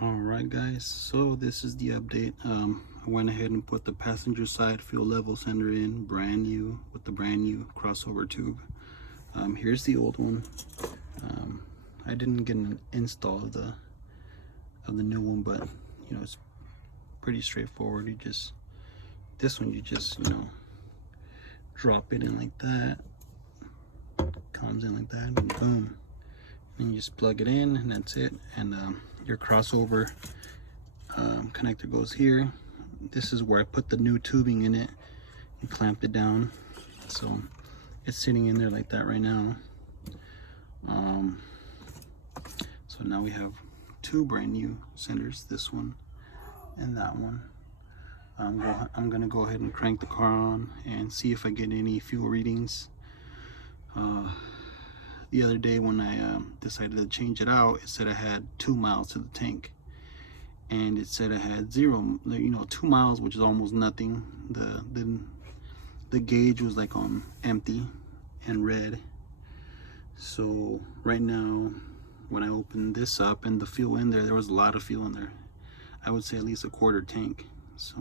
Alright guys, so this is the update. I went ahead and put the passenger side fuel level sender in, brand new, with the brand new crossover tube. Here's the old one. I didn't get an install of the new one, but you know, it's pretty straightforward. This one you just drop it in like that, comes in like that, and boom, and you just plug it in, and that's it. And your crossover connector goes here. This is where I put the new tubing in it and clamped it down, so it's sitting in there like that right now. So now we have two brand new senders, this one and that one. I'm gonna go ahead and crank the car on and see if I get any fuel readings. The other day when I decided to change it out, it said I had 2 miles to the tank, and it said I had 0, 2 miles, which is almost nothing. The gauge was like on empty and red. So right now, when I opened this up and the fuel in there was a lot of fuel in there. I would say at least a quarter tank. So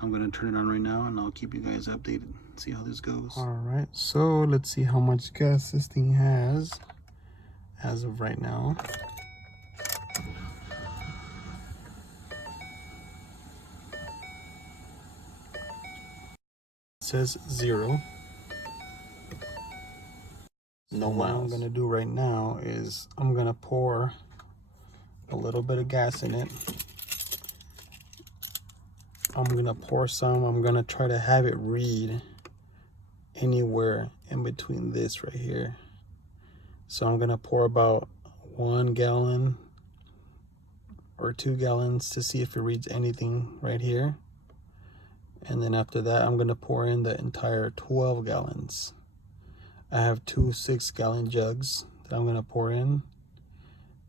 I'm gonna turn it on right now and I'll keep you guys updated, see how this goes. All right, so let's see how much gas this thing has as of right now. It says 0. No miles. What I'm gonna do right now is I'm gonna pour a little bit of gas in it. I'm gonna pour some. I'm gonna try to have it read anywhere in between this right here. So I'm gonna pour about 1 gallon or 2 gallons to see if it reads anything right here. And then after that, I'm gonna pour in the entire 12 gallons. I have 2 6-gallon jugs that I'm gonna pour in,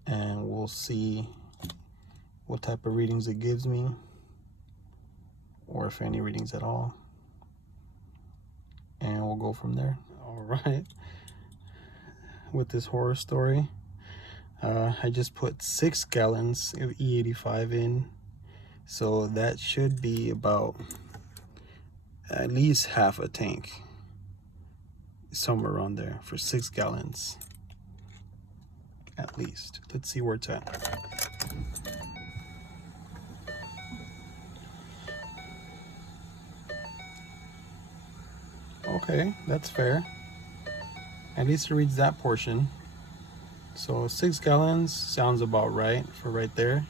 and we'll see what type of readings it gives me, or if any readings at all, and we'll go from there. All right, with this horror story, I just put 6 gallons of E85 in, so that should be about at least half a tank, somewhere around there for 6 gallons at least. Let's see where it's at. Okay, that's fair. At least it reads that portion. So 6 gallons sounds about right for right there,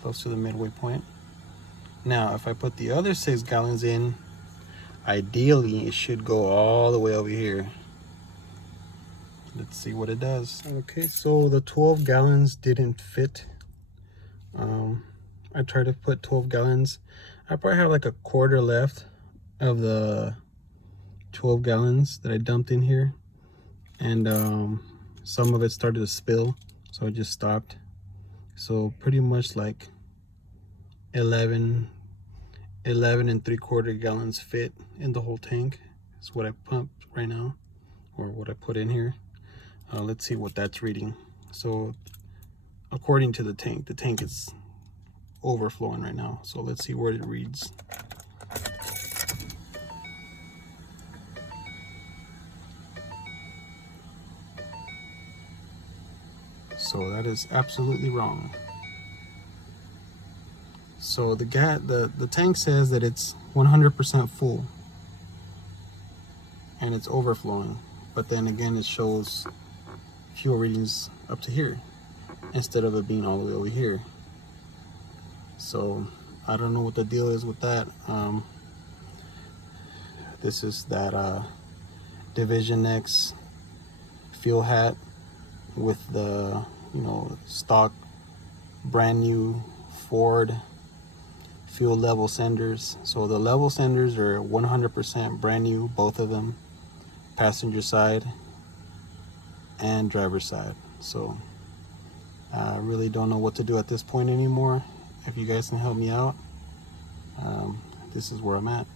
close to the midway point. Now, if I put the other 6 gallons in, ideally it should go all the way over here. Let's see what it does. Okay, so the 12 gallons didn't fit. I tried to put 12 gallons. I probably have like a quarter left of the 12 gallons that I dumped in here, and some of it started to spill, so I just stopped. So pretty much like 11 and 3/4 gallons fit in the whole tank. That's what I pumped right now, or what I put in here. Let's see what that's reading. So according to the tank is overflowing right now. So let's see what it reads. So that is absolutely wrong. So the tank says that it's 100% full and it's overflowing, but then again it shows fuel readings up to here instead of it being all the way over here. So I don't know what the deal is with that. This is that Division X fuel hat with the stock brand new Ford fuel level senders. So the level senders are 100% brand new, both of them, passenger side and driver's side. So I really don't know what to do at this point anymore. If you guys can help me out, this is where I'm at.